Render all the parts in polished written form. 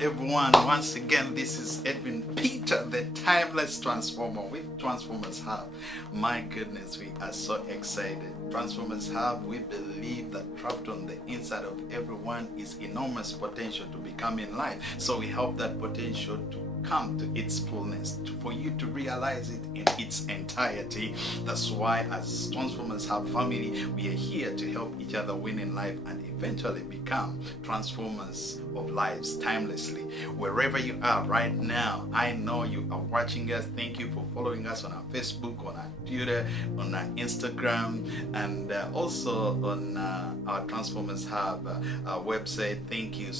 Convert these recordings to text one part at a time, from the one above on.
everyone, once again this is Edwin Peter, the timeless transformer with Transformers Hub. My goodness, we are so excited. Transformers Hub, we believe that trapped on the inside of everyone is enormous potential to become in life. So we help that potential to come to its fullness, for you to realize it in its entirety. That's why as Transformers Hub family, we are here to help each other win in life and eventually become transformers of lives timelessly. Wherever you are right now, I know you are watching us. Thank you for following us on our Facebook, on our Twitter, on our Instagram, and also on our Transformers Hub website. Thank you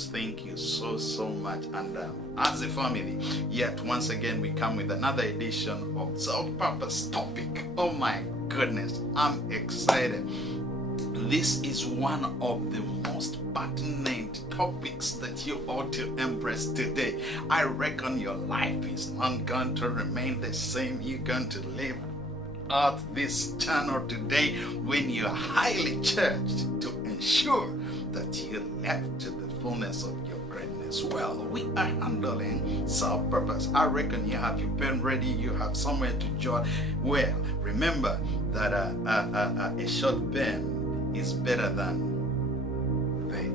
so much. And as a family, yet once again we come with another edition of self-purpose topic. Oh my goodness, I'm excited. This is one of the most pertinent topics that you ought to embrace today. I reckon your life is not going to remain the same. You're going to live out this channel today when you're highly charged to ensure that you live to the fullness of your greatness. Well, we are handling self-purpose. I reckon you have your pen ready, you have somewhere to jot. Well, remember that a short pen is better than the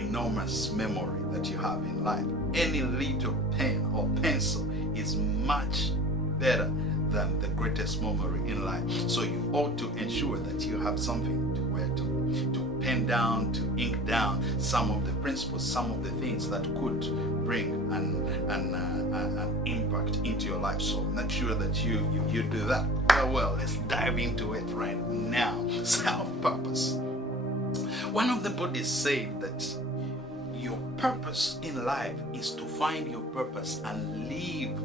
enormous memory that you have in life. Any little pen or pencil is much better than the greatest memory in life. So you ought to ensure that you have something to where to pen down, to ink down some of the principles, some of the things that could bring an impact into your life. So make sure that you do that. Well, let's dive into it right now. Self-purpose. One of the Buddhists said that your purpose in life is to find your purpose and live.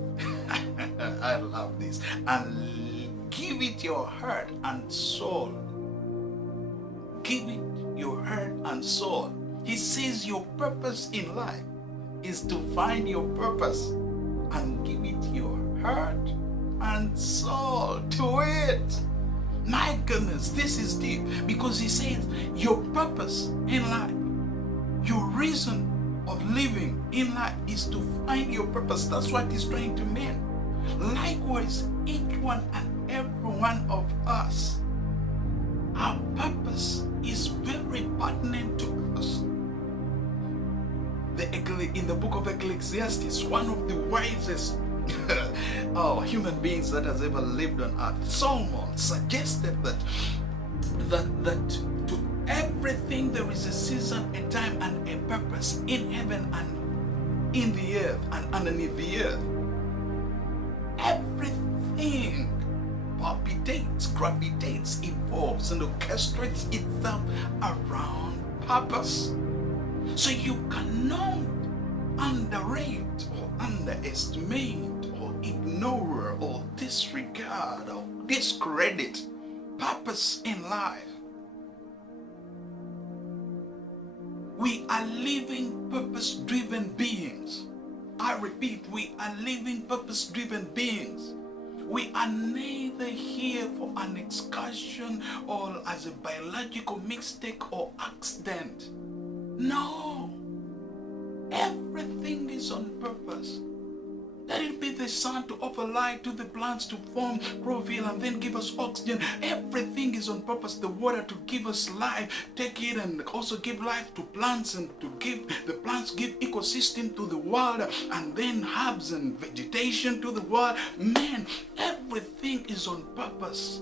I love this. And give it your heart and soul. Give it your heart and soul. He says your purpose in life is to find your purpose and give it your heart and soul to it. My goodness, this is deep, because he says your purpose in life, your reason of living in life is to find your purpose. That's what he's trying to mean. Likewise, each one and every one of us, our purpose is very pertinent to us. In the book of Ecclesiastes, one of the wisest human beings that has ever lived on earth, Solomon, suggested that to everything there is a season, a time, and a purpose in heaven and in the earth and underneath the earth. Everything palpitates, gravitates, evolves, and orchestrates itself around purpose. So you cannot underrate or underestimate or ignore or disregard or discredit purpose in life. We are living purpose-driven beings. I repeat, we are living purpose-driven beings. We are neither here for an excursion or as a biological mistake or accident. No. Everything is on purpose. Let it be the sun to offer light to the plants to form chlorophyll and then give us oxygen. Everything is on purpose. The water to give us life, take it and also give life to plants, and to give the plants, give ecosystem to the world, and then herbs and vegetation to the world. Man, everything is on purpose.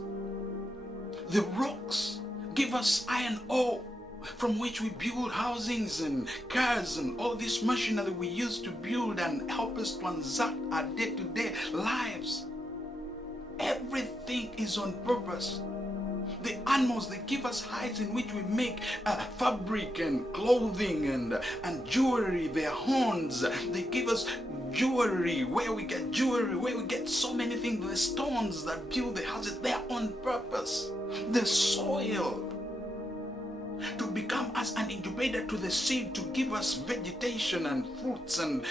The rocks give us iron ore, from which we build housings and cars and all this machinery we use to build and help us transact our day-to-day lives. Everything is on purpose. The animals, they give us hides in which we make fabric and clothing and jewelry, their horns. They give us jewelry, where we get jewelry, where we get so many things. The stones that build the houses, they are on purpose. The soil, to become as an incubator to the seed, to give us vegetation and fruits and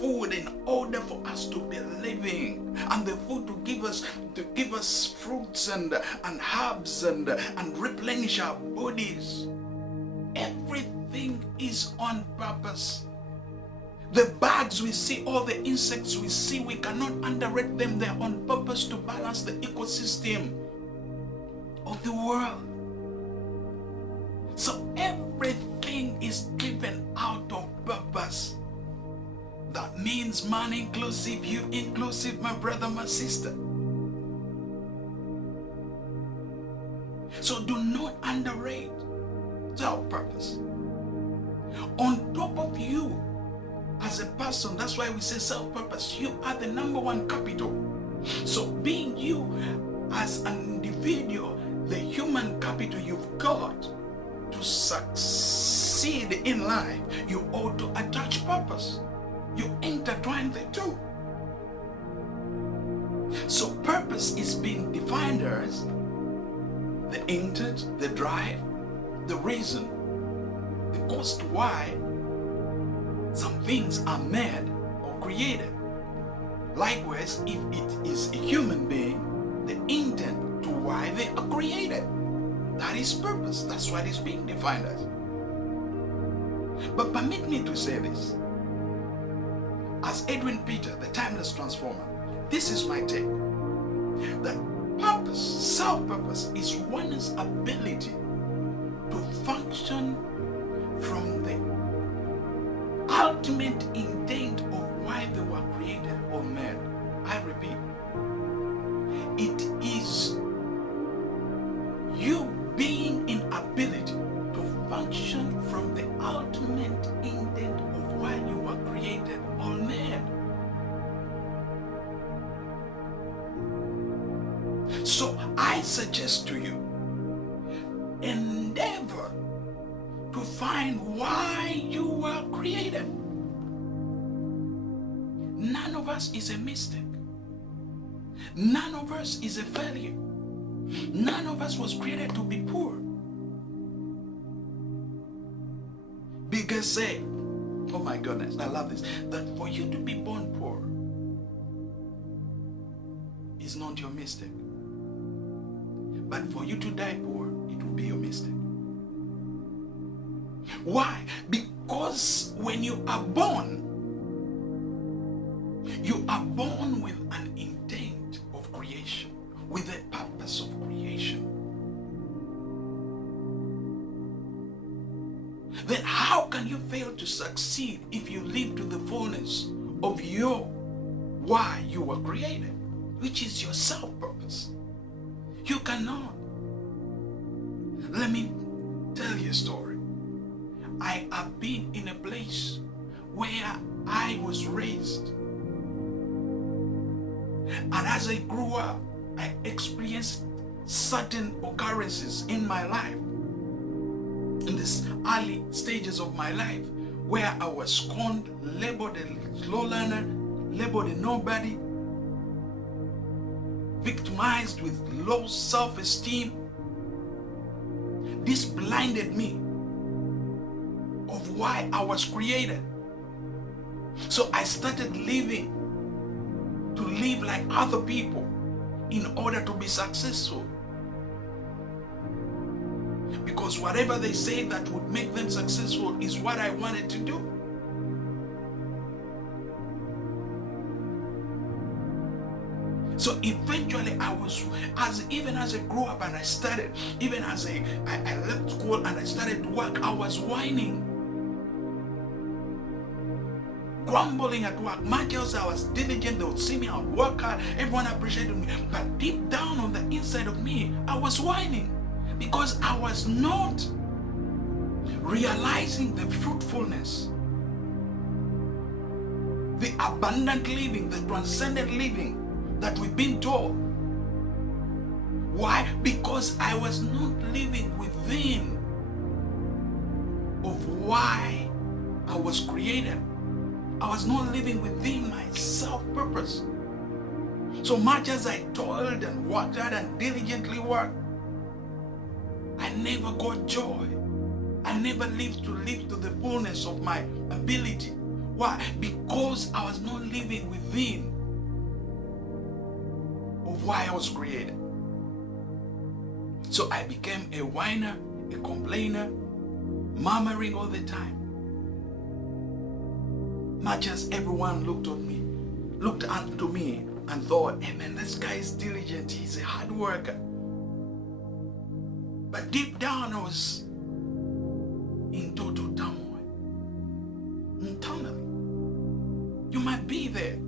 food in order for us to be living, and the food to give us fruits and herbs and replenish our bodies. Everything everything is on purpose. The birds we see, all the insects we see, we cannot underrate them. They're on purpose to balance the ecosystem of the world. So everything is driven out of purpose. That means man inclusive, you inclusive, my brother, my sister. So do not underrate self-purpose. On top of you as a person, that's why we say self-purpose, you are the number one capital. So being you as an individual, the human capital you've got to succeed in life, you ought to attach purpose. You intertwine the two. So purpose is being defined as the intent, the drive, the reason, the cost why some things are made or created. Likewise, if it is a human being, the intent to why they are created. That is purpose. That's what is being defined as. But permit me to say this. As Edwin Peter, the timeless transformer, this is my take. That purpose, self-purpose, is one's ability to function from the ultimate intent of why they were created or made. I repeat, it is you being in ability to function from the ultimate intent of why you were created or made. So I suggest to you, endeavor to find why you were created. None of us is a mistake. None of us is a failure. None of us was created to be poor. Because say, oh my goodness, I love this, that for you to be born poor is not your mistake. But for you to die poor, it will be your mistake. Why? Because when you are born with an intent of creation, with a purpose of creation. Then how can you fail to succeed if you live to the fullness of your why you were created, which is your self-purpose? You cannot. Let me tell you a story. I have been in a place where I was raised. And as I grew up, I experienced certain occurrences in my life, in these early stages of my life, where I was scorned, labeled a slow learner, labeled a nobody, victimized with low self-esteem. This blinded me of why I was created. So I started living to live like other people in order to be successful. Because whatever they say that would make them successful is what I wanted to do. So eventually even as I grew up and I started, even as I left school and I started to work, I was whining, grumbling at work. Much as I was diligent, they would see me, I would work hard, everyone appreciated me. But deep down on the inside of me, I was whining because I was not realizing the fruitfulness, the abundant living, the transcendent living that we've been told. Why? Because I was not living within of why I was created. I was not living within my self-purpose. So much as I toiled and worked hard and diligently worked, I never got joy. I never lived to live to the fullness of my ability. Why? Because I was not living within of why I was created. So I became a whiner, a complainer, murmuring all the time. Much as everyone looked unto me and thought, hey man, this guy is diligent, he's a hard worker. But deep down I was in total turmoil. Internally. You might be there.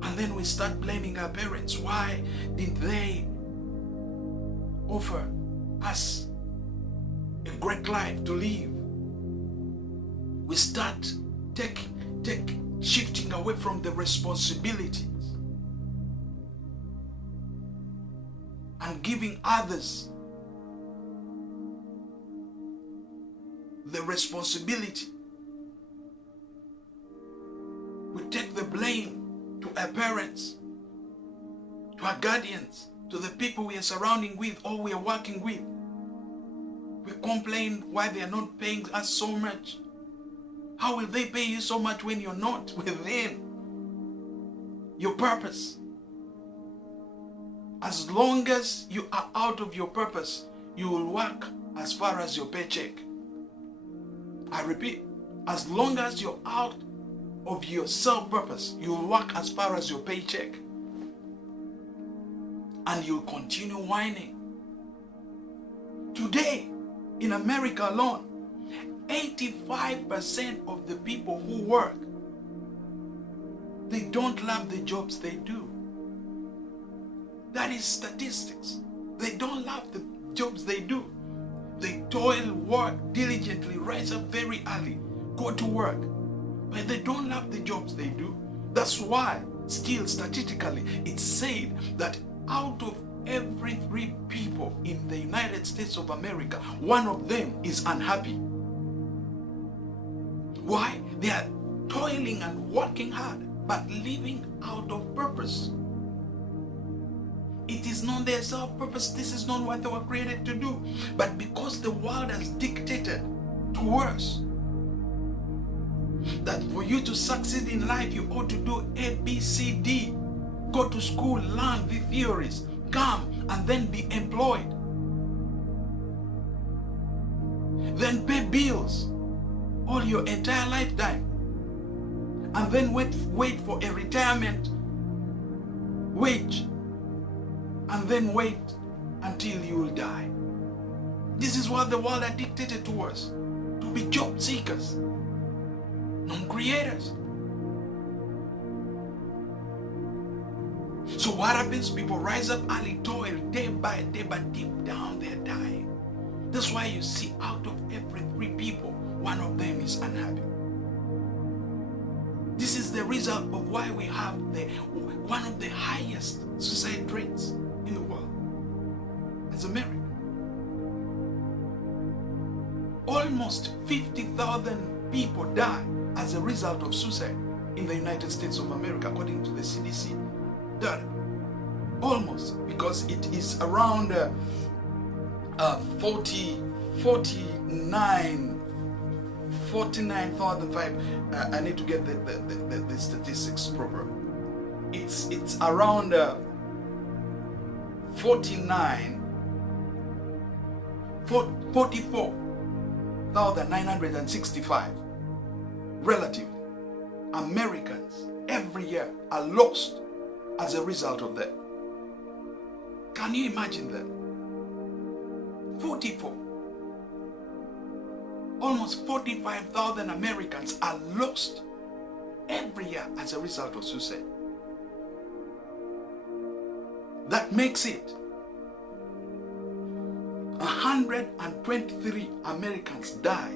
And then we start blaming our parents. Why didn't they offer us a great life to live? We start shifting away from the responsibilities and giving others the responsibility. We take the blame to our parents, to our guardians, to the people we are surrounding with or we are working with. We complain why they are not paying us so much. How will they pay you so much when you're not within your purpose? As long as you are out of your purpose, you will work as far as your paycheck. I repeat, as long as you're out of your self-purpose, you will work as far as your paycheck. And you'll continue whining. Today, in America alone, 85% of the people who work, they don't love the jobs they do. That is statistics. They don't love the jobs they do. They toil, work diligently, rise up very early, go to work. But they don't love the jobs they do. That's why, still statistically, it's said that out of every 3 people in the United States of America, 1 of them is unhappy. Why? They are toiling and working hard, but living out of purpose. It is not their self-purpose. This is not what they were created to do. But because the world has dictated to us that for you to succeed in life, you ought to do A, B, C, D. Go to school, learn the theories, come and then be employed. Then pay bills all your entire lifetime. And then wait for a retirement wage. And then wait until you will die. This is what the world had dictated to us. To be job seekers, non-creators. So what happens? People rise up early, toil day by day, but deep down they're dying. That's why you see out of every 3 people, 1 of them is unhappy. This is the result of why we have one of the highest suicide rates in the world as America. Almost 50,000 people die as a result of suicide in the United States of America, according to the CDC data. Almost, because it is around 49,005. I need to get the statistics proper. It's around 44,965 relative Americans every year are lost as a result of that. Can you imagine that? 44. Almost 45,000 Americans are lost every year as a result of suicide. That makes it 123 Americans die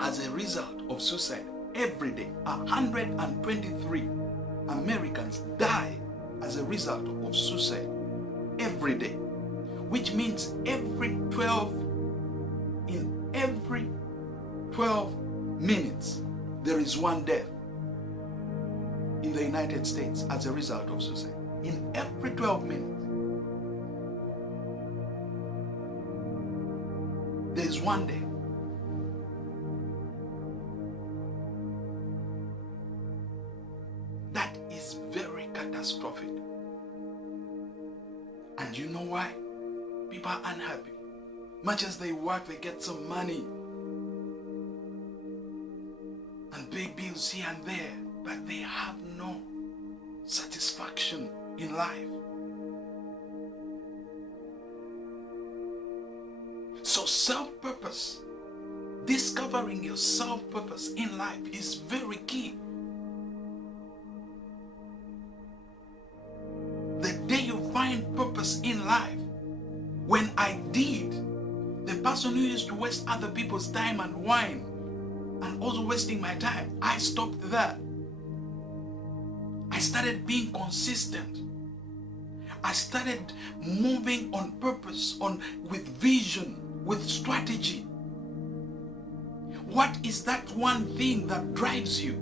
as a result of suicide every day. 123 Americans die as a result of suicide every day, which means every 12 minutes there is 1 death in the United States as a result of suicide. In every 12 minutes there is 1 death. That is very catastrophic. And you know why? People are unhappy. Much as they work, they get some money and pay bills here and there, but they have no satisfaction in life. So self-purpose, discovering your self-purpose in life is very key. The day you find purpose in life, when I did, the person who used to waste other people's time and whine and also wasting my time, I stopped that. I started being consistent. I started moving on purpose, with vision, with strategy. What is that one thing that drives you,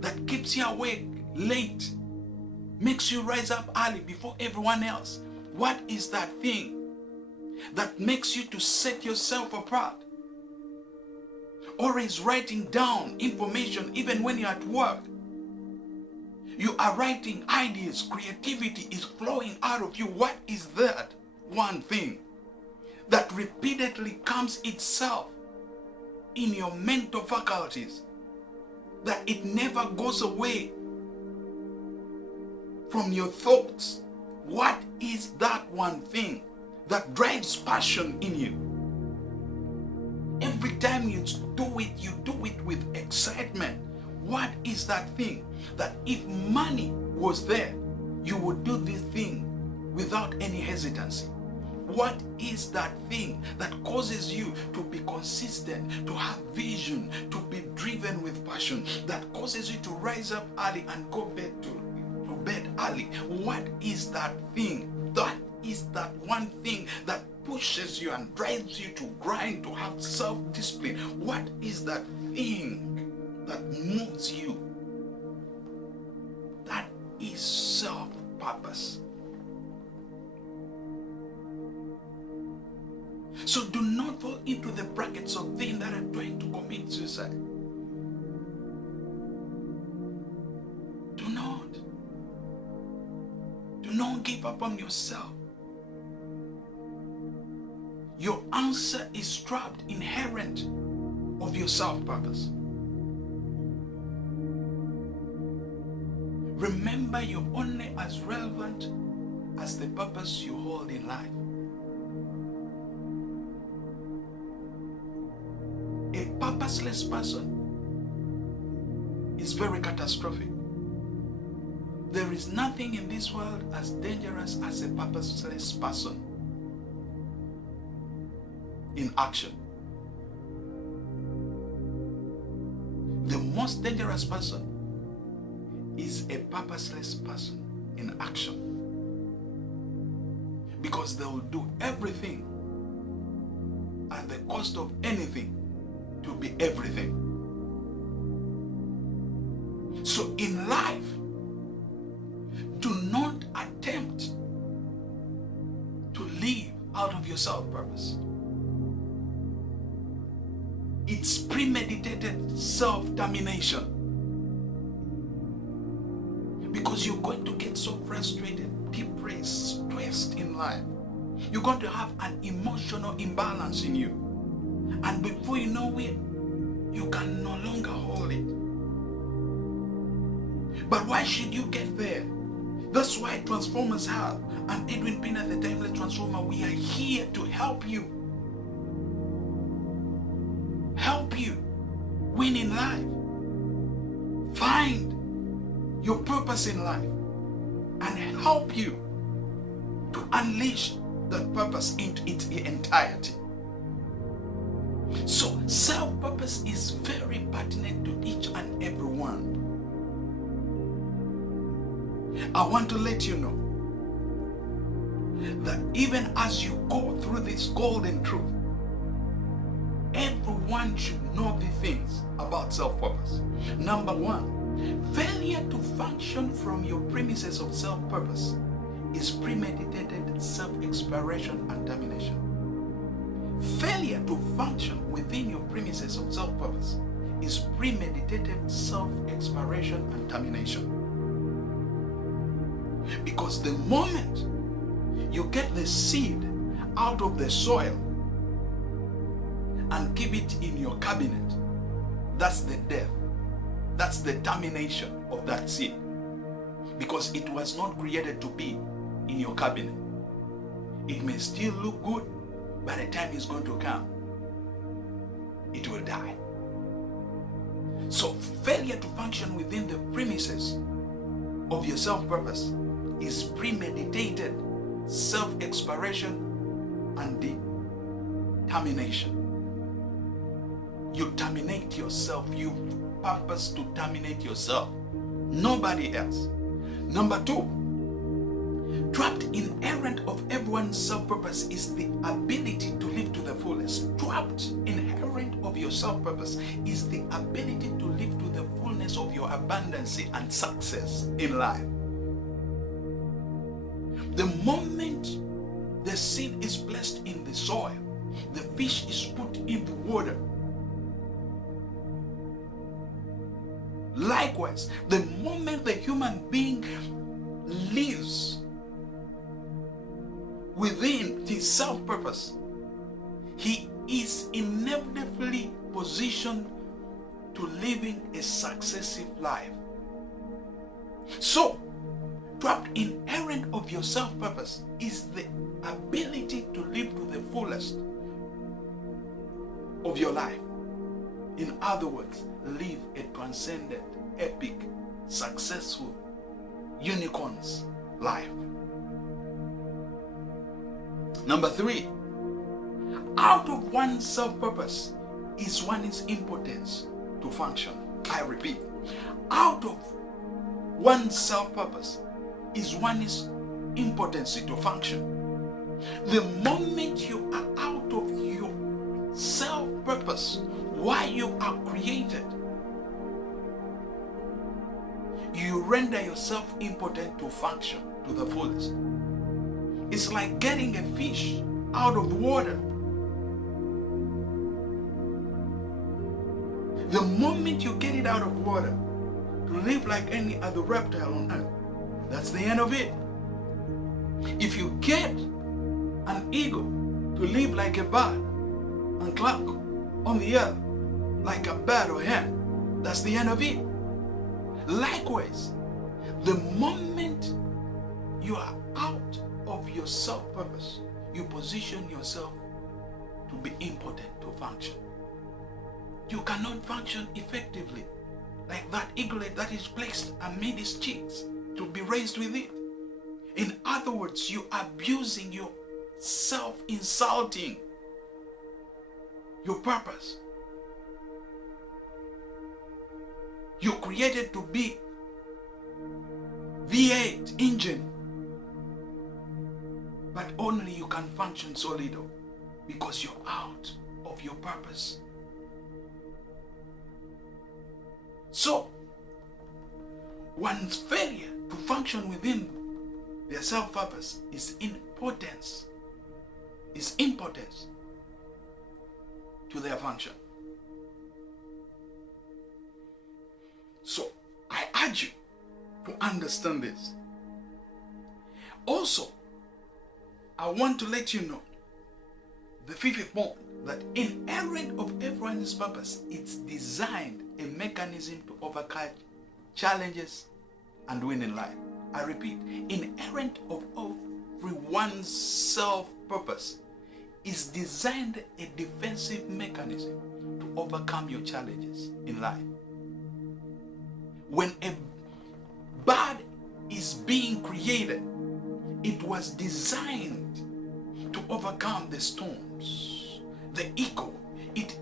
that keeps you awake late, makes you rise up early before everyone else? What is that thing that makes you to set yourself apart? Always writing down information, even when you're at work. You are writing ideas, creativity is flowing out of you. What is that one thing that repeatedly comes itself in your mental faculties, that it never goes away from your thoughts? What is that one thing that drives passion in you? Every time you do it with excitement. What is that thing that if money was there, you would do this thing without any hesitancy? What is that thing that causes you to be consistent, to have vision, to be driven with passion, that causes you to rise up early and go to bed early? What is that thing? That is that one thing that pushes you and drives you to grind, to have self-discipline. What is that thing that moves you? That is self-purpose. So do not fall into the brackets of things that are trying to commit suicide. Do not give up on yourself. Your answer is trapped inherent of your self-purpose. Remember, you're only as relevant as the purpose you hold in life. A purposeless person is very catastrophic. There is nothing in this world as dangerous as a purposeless person in action. The most dangerous person is a purposeless person in action, because they will do everything at the cost of anything to be everything. So in life, do not attempt to live out of your self-purpose. It's premeditated self-termination. Because you're going to get so frustrated, depressed, stressed in life. You're going to have an emotional imbalance in you. And before you know it, you can no longer hold it. But why should you get there? That's why Transformers have, and Edwin Pina, the Timeless Transformer, we are here to help you. Help you win in life. Find your purpose in life and help you to unleash that purpose into its entirety. So self-purpose is very pertinent to each and every one. I want to let you know that even as you go through this golden truth, everyone should know the things about self-purpose. Number one, failure to function from your premises of self-purpose is premeditated self-expiration and termination. Failure to function within your premises of self-purpose is premeditated self-expiration and termination. Because the moment you get the seed out of the soil and keep it in your cabinet, that's the death. That's the termination of that seed. Because it was not created to be in your cabinet. It may still look good, by the time it's going to come, it will die. So failure to function within the premises of your self-purpose is premeditated self-expiration and determination. You terminate yourself. You purpose to terminate yourself. Nobody else. Number 2, trapped inherent of everyone's self-purpose is the ability to live to the fullest. Trapped inherent of your self-purpose is the ability to live to the fullness of your abundance and success in life. The moment the seed is placed in the soil, the fish is put in the water. Likewise, the moment the human being lives within his self-purpose, he is inevitably positioned to living a successive life. So, trapped inherent of your self-purpose is the ability to live to the fullest of your life. In other words, live a transcendent, epic, successful, unicorn's life. Number 3, out of one's self-purpose is one's impotence to function. I repeat, out of one's self-purpose is one's impotency to function. The moment you are out of your self-purpose, why you are created, you render yourself impotent to function to the fullest. It's like getting a fish out of water. The moment you get it out of water to live like any other reptile on earth, that's the end of it. If you get an eagle to live like a bird and cluck on the earth like a bird or hen, that's the end of it. Likewise, the moment you are out of your self-purpose, you position yourself to be impotent to function. You cannot function effectively like that eaglet that is placed amid its chicks to be raised with it. In other words, you are abusing your self-insulting your purpose. You're created to be V8 engine, but only you can function so little because you're out of your purpose. So, one's failure to function within their self-purpose is impotence to their function. So, I urge you to understand this. Also, I want to let you know the fifth point, that inherent of everyone's purpose, it's designed a mechanism to overcome challenges and win in life. I repeat, inherent of everyone's self-purpose is designed a defensive mechanism to overcome your challenges in life. When a bird is being created, it was designed to overcome the storms. The eagle, it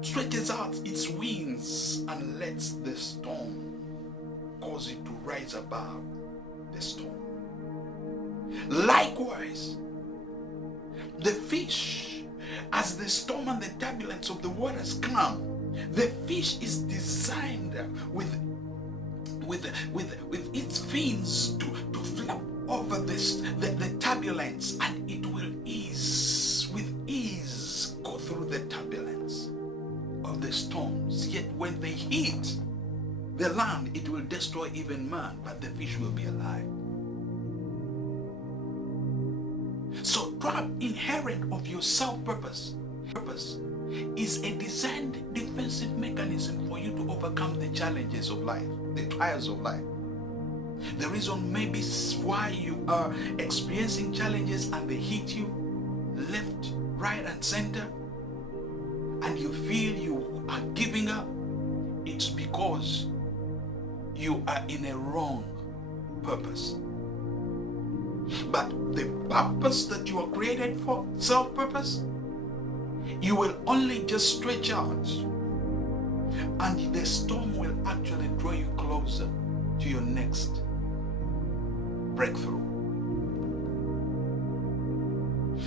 stretches out its wings and lets the storm cause it to rise above the storm. Likewise, the fish, as the storm and the turbulence of the waters come, the fish is designed with its fins to flap over the turbulence, and it will with ease go through the turbulence of the storms. Yet when they hit the land, it will destroy even man, but the fish will be alive. So Inherent of your self-purpose is a designed defensive mechanism for you to overcome the challenges of life, the trials of life. The reason maybe why you are experiencing challenges and they hit you left, right, and center, and you feel you are giving up, it's because you are in a wrong purpose. But the purpose that you are created for, self-purpose, you will only just stretch out, and the storm will actually draw you closer to your next breakthrough.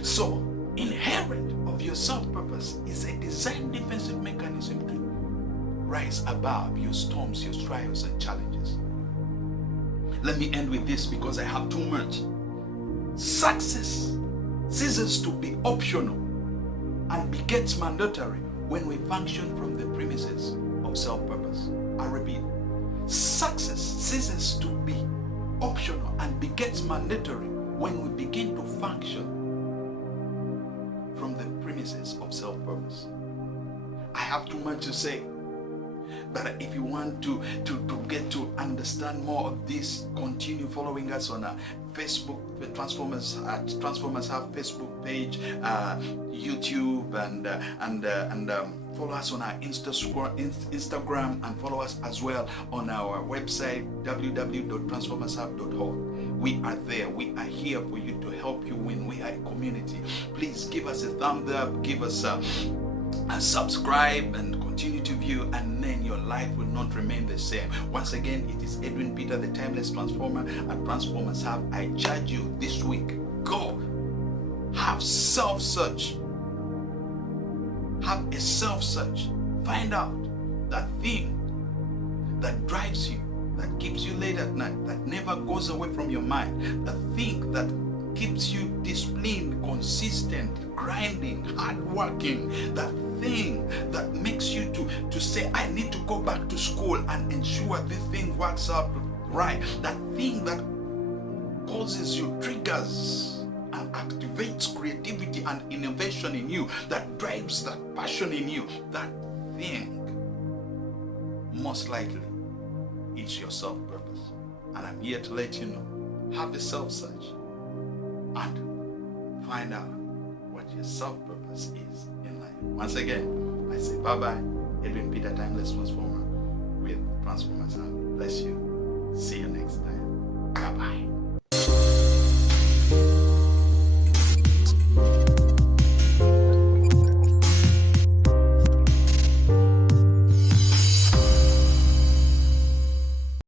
So, inherent of your self-purpose is a designed defensive mechanism to rise above your storms, your trials, and challenges. Let me end with this because I have too much. Success ceases to be optional and begets mandatory when we function from the premises of self-purpose. I repeat, success ceases to be optional and begets mandatory when we begin to function from the premises of self-purpose. I have too much to say, but if you want to get to understand more of this, continue following us on Facebook, Transformers Hub Facebook page, YouTube, and follow us on our Instagram, and follow us as well on our website www.transformershub.org. We are there. We are here for you to help you win. We are a community. Please give us a thumbs up, give us a subscribe, and continue to view, and then your life will not remain the same. Once again, it is Edwin Peter, the Timeless Transformer at Transformers Hub. I charge you this week, go have self-search. Have a self-search. Find out that thing that drives you, that keeps you late at night, that never goes away from your mind, the thing that keeps you disciplined, consistent, grinding, hardworking, that thing that makes you to say, I need to go back to school and ensure this thing works out right, that thing that causes you, triggers and activates creativity and innovation in you, that drives that passion in you, that thing most likely is your self-purpose. And I'm here to let you know, have a self-search and find out what your self-purpose is in life. Once again, I say bye-bye. Edwin Peter, Timeless Transformer with Transformers Hub. Bless you. See you next time.